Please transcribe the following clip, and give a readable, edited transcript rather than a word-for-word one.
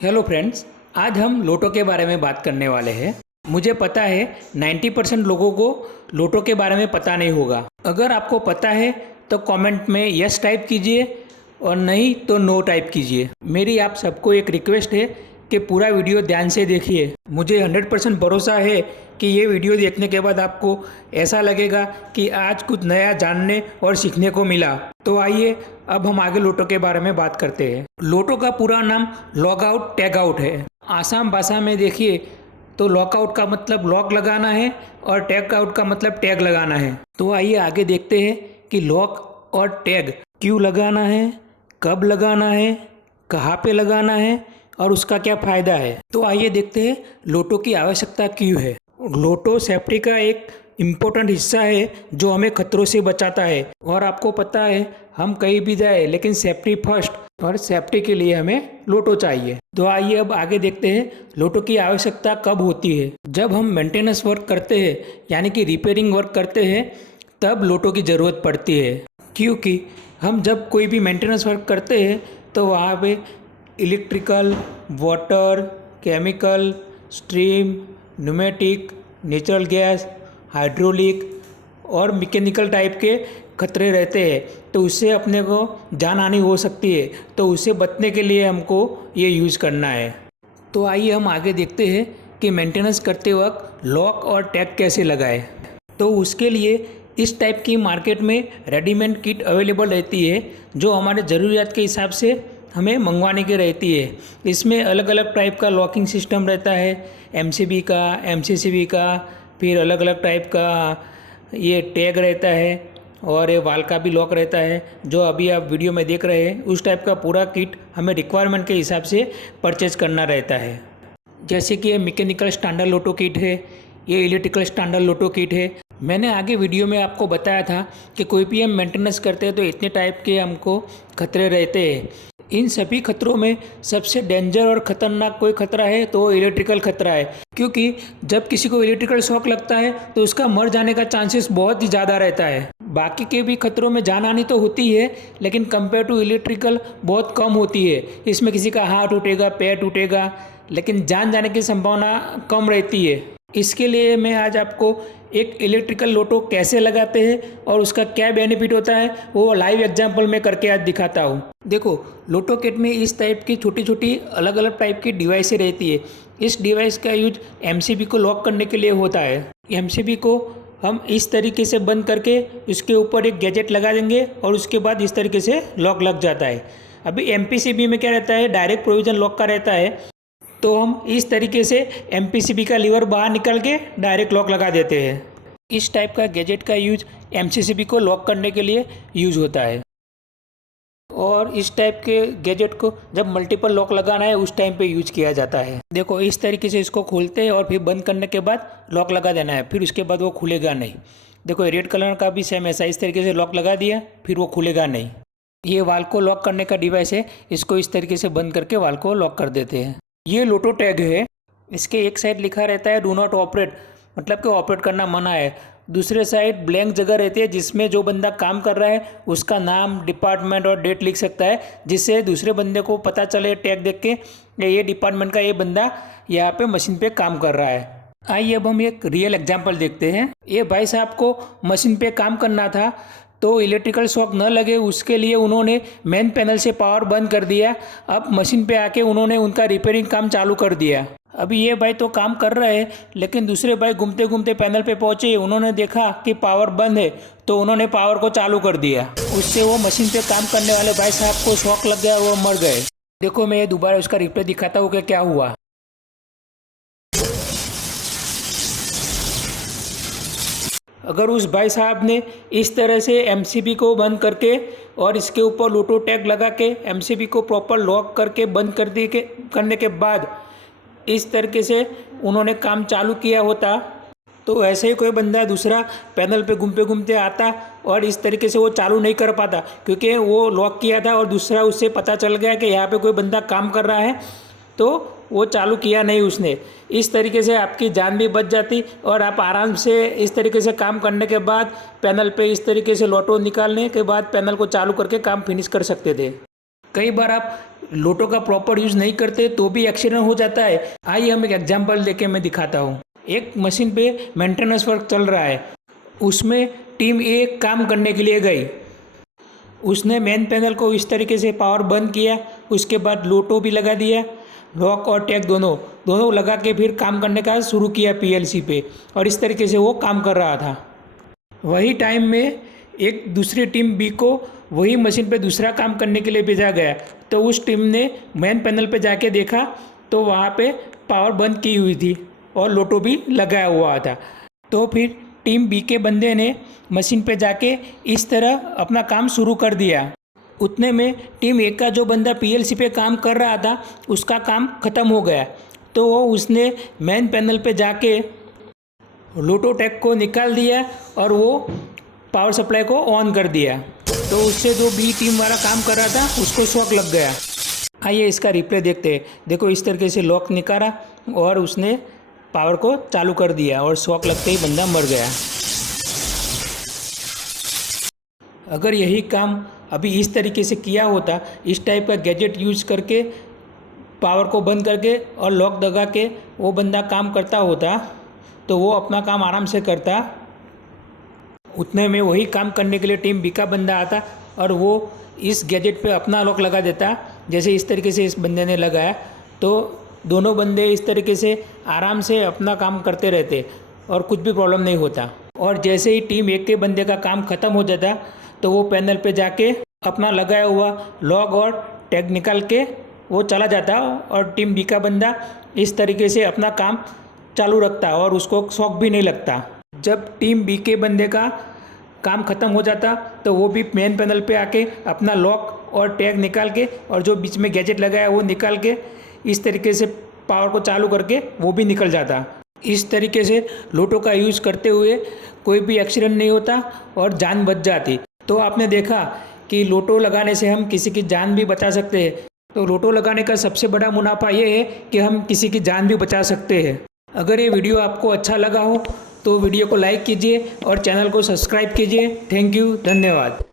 Hello friends, आज हम लोटो के बारे में बात करने वाले हैं। मुझे पता है 90% लोगों को लोटो के बारे में पता नहीं होगा। अगर आपको पता है तो कमेंट में यस टाइप कीजिए और नहीं तो नो टाइप कीजिए। मेरी आप सबको एक रिक्वेस्ट है कि पूरा वीडियो ध्यान से देखिए। मुझे 100% भरोसा है कि ये वीडियो देखने के बाद आपको ऐसा लगेगा कि आज कुछ नया जानने और सीखने को मिला। तो आइए अब हम आगे लोटो के बारे में बात करते हैं। लोटो का पूरा नाम लॉग आउट टैग आउट है। आसाम भाषा में देखिए तो लॉक आउट का मतलब लॉक लगाना है और टैग आउट का मतलब टैग लगाना है। तो आइए आगे देखते हैं कि लॉक और टैग क्यों लगाना है, कब लगाना है, कहाँ पे लगाना है और उसका क्या फ़ायदा है। तो आइए देखते हैं लोटो की आवश्यकता क्यों है। लोटो सेफ्टी का एक इम्पोर्टेंट हिस्सा है जो हमें खतरों से बचाता है। और आपको पता है हम कहीं भी जाए लेकिन सेफ्टी फर्स्ट, और सेफ्टी के लिए हमें लोटो चाहिए। तो आइए अब आगे देखते हैं लोटो की आवश्यकता कब होती है। जब हम मेंटेनेंस वर्क करते हैं यानी कि रिपेयरिंग वर्क करते हैं तब लोटो की ज़रूरत पड़ती है। क्योंकि हम जब कोई भी मेंटेनेंस वर्क करते हैं तो वहाँ पे electrical, water, chemical, stream, pneumatic, natural gas, hydraulic और मैकेनिकल टाइप के खतरे रहते हैं। तो उससे अपने को जान हानि हो सकती है। तो उससे बचने के लिए हमको ये यूज़ करना है। तो आइए हम आगे देखते हैं कि मेंटेनेंस करते वक्त लॉक और टैग कैसे लगाएं। तो उसके लिए इस टाइप की मार्केट में रेडीमेड किट अवेलेबल रहती है जो हमारे ज़रूरियात के हिसाब से हमें मंगवाने की रहती है। इसमें अलग अलग टाइप का लॉकिंग सिस्टम रहता है, एमसीबी का, एमसीसीबी का, फिर अलग अलग टाइप का ये टैग रहता है और ये वाल का भी लॉक रहता है। जो अभी आप वीडियो में देख रहे हैं उस टाइप का पूरा किट हमें रिक्वायरमेंट के हिसाब से परचेज करना रहता है। जैसे कि ये मैकेनिकल स्टैंडर्ड लोटो किट है, ये इलेक्ट्रिकल स्टैंडर्ड लोटो किट है। मैंने आगे वीडियो में आपको बताया था कि कोई भी हम मेंटेनेंस करते हैं तो इतने टाइप के हमको खतरे रहते हैं। इन सभी खतरों में सबसे डेंजर और ख़तरनाक कोई खतरा है तो इलेक्ट्रिकल खतरा है। क्योंकि जब किसी को इलेक्ट्रिकल शॉक लगता है तो उसका मर जाने का चांसेस बहुत ही ज़्यादा रहता है। बाकी के भी खतरों में जान हानि तो होती है लेकिन कंपेयर टू इलेक्ट्रिकल बहुत कम होती है। इसमें किसी का हाथ टूटेगा, पैर टूटेगा, लेकिन जान जाने की संभावना कम रहती है। इसके लिए मैं आज आपको एक इलेक्ट्रिकल लोटो कैसे लगाते हैं और उसका क्या बेनिफिट होता है वो लाइव एग्जांपल में करके आज दिखाता हूँ। देखो, लोटो किट में इस टाइप की छोटी छोटी अलग अलग टाइप की डिवाइसें रहती है। इस डिवाइस का यूज एमसीबी को लॉक करने के लिए होता है। एमसीबी को हम इस तरीके से बंद करके उसके ऊपर एक गैजेट लगा देंगे और उसके बाद इस तरीके से लॉक लग जाता है। अभी एमपीसीबी में क्या रहता है, डायरेक्ट प्रोविजन लॉक का रहता है। तो हम इस तरीके से एमपीसीबी का लीवर बाहर निकल के डायरेक्ट लॉक लगा देते हैं। इस टाइप का गैजेट का यूज एमसीसीबी को लॉक करने के लिए यूज होता है। और इस टाइप के गैजेट को जब मल्टीपल लॉक लगाना है उस टाइम पे यूज किया जाता है। देखो, इस तरीके से इसको खोलते हैं और फिर बंद करने के बाद लॉक लगा देना है, फिर उसके बाद वो खुलेगा नहीं। देखो, रेड कलर का भी सेम ऐसा इस तरीके से लॉक लगा दिया फिर वो खुलेगा नहीं। ये वाल को लॉक करने का डिवाइस है, इसको इस तरीके से बंद करके वाल को लॉक कर देते हैं। ये लोटो टैग है। इसके एक साइड लिखा रहता है डू नॉट ऑपरेट, मतलब कि ऑपरेट करना मना है। दूसरे साइड ब्लैंक जगह रहती है जिसमें जो बंदा काम कर रहा है उसका नाम, डिपार्टमेंट और डेट लिख सकता है, जिससे दूसरे बंदे को पता चले टैग देख के ये डिपार्टमेंट का ये बंदा यहाँ पे मशीन पे काम कर रहा है। आइए अब हम एक रियल एग्जांपल देखते हैं। ये भाई साहब को मशीन पे काम करना था तो इलेक्ट्रिकल शॉक न लगे उसके लिए उन्होंने मेन पैनल से पावर बंद कर दिया। अब मशीन पे आके उन्होंने उनका रिपेयरिंग काम चालू कर दिया। अभी ये भाई तो काम कर रहे हैं लेकिन दूसरे भाई घूमते घूमते पैनल पे पहुंचे, उन्होंने देखा कि पावर बंद है तो उन्होंने पावर को चालू कर दिया। उससे वो मशीन पे काम करने वाले भाई साहब को शॉक लग गया, वो मर गए। देखो, मैं दोबारा उसका रिप्ले दिखाता हूँ कि क्या हुआ। अगर उस भाई साहब ने इस तरह से एमसीबी को बंद करके और इसके ऊपर लोटो टैग लगा के एमसीबी को प्रॉपर लॉक करके बंद करने के बाद इस तरीके से उन्होंने काम चालू किया होता तो ऐसे ही कोई बंदा दूसरा पैनल पे घूमते घूमते आता और इस तरीके से वो चालू नहीं कर पाता, क्योंकि वो लॉक किया था और दूसरा उससे पता चल गया कि यहाँ पे कोई बंदा काम कर रहा है तो वो चालू किया नहीं उसने। इस तरीके से आपकी जान भी बच जाती और आप आराम से इस तरीके से काम करने के बाद पैनल पे इस तरीके से लोटो निकालने के बाद पैनल को चालू करके काम फिनिश कर सकते थे। कई बार आप लोटो का प्रॉपर यूज़ नहीं करते तो भी एक्सीडेंट हो जाता है। आइए हम एक एग्जांपल लेके मैं दिखाता हूँ। एक मशीन पे मेंटेनेंस वर्क चल रहा है, उसमें टीम ए काम करने के लिए गई। उसने मेन पैनल को इस तरीके से पावर बंद किया, उसके बाद लोटो भी लगा दिया, लॉक और टैग दोनों लगा के फिर काम करने का शुरू किया पीएलसी पे, और इस तरीके से वो काम कर रहा था। वही टाइम में एक दूसरी टीम बी को वही मशीन पे दूसरा काम करने के लिए भेजा गया, तो उस टीम ने मेन पैनल पे जाके देखा तो वहाँ पे पावर बंद की हुई थी और लोटो भी लगाया हुआ था। तो फिर टीम बी के बंदे ने मशीन पे जाके इस तरह अपना काम शुरू कर दिया। उतने में टीम ए का जो बंदा पीएलसी पे काम कर रहा था उसका काम ख़त्म हो गया, तो वो उसने मेन पैनल पे जाके लोटो टैग को निकाल दिया और वो पावर सप्लाई को ऑन कर दिया। तो उससे जो बी टीम वाला काम कर रहा था उसको शॉक लग गया। आइए इसका रिप्ले देखते हैं। देखो इस तरीके से लॉक निकाला और उसने पावर को चालू कर दिया और शॉक लगते ही बंदा मर गया। अगर यही काम अभी इस तरीके से किया होता, इस टाइप का गैजेट यूज करके पावर को बंद करके और लॉक दबा के वो बंदा काम करता होता, तो वो अपना काम आराम से करता। उतने में वही काम करने के लिए टीम बी का बंदा आता और वो इस गैजेट पे अपना लॉक लगा देता, जैसे इस तरीके से इस बंदे ने लगाया। तो दोनों बंदे इस तरीके से आराम से अपना काम करते रहते और कुछ भी प्रॉब्लम नहीं होता। और जैसे ही टीम एक के बंदे का काम ख़त्म हो जाता तो वो पैनल पे जाके अपना लगाया हुआ लॉक और टैग निकाल के वो चला जाता और टीम बी का बंदा इस तरीके से अपना काम चालू रखता और उसको शॉक भी नहीं लगता। जब टीम बी के बंदे का काम ख़त्म हो जाता तो वो भी मेन पैनल पे आके अपना लॉक और टैग निकाल के और जो बीच में गैजेट लगाया वो निकाल के इस तरीके से पावर को चालू करके वो भी निकल जाता। इस तरीके से लोटो का यूज़ करते हुए कोई भी एक्सीडेंट नहीं होता और जान बच जाती। तो आपने देखा कि लोटो लगाने से हम किसी की जान भी बचा सकते हैं। तो लोटो लगाने का सबसे बड़ा मुनाफा ये है कि हम किसी की जान भी बचा सकते हैं। अगर ये वीडियो आपको अच्छा लगा हो तो वीडियो को लाइक कीजिए और चैनल को सब्सक्राइब कीजिए। थैंक यू, धन्यवाद।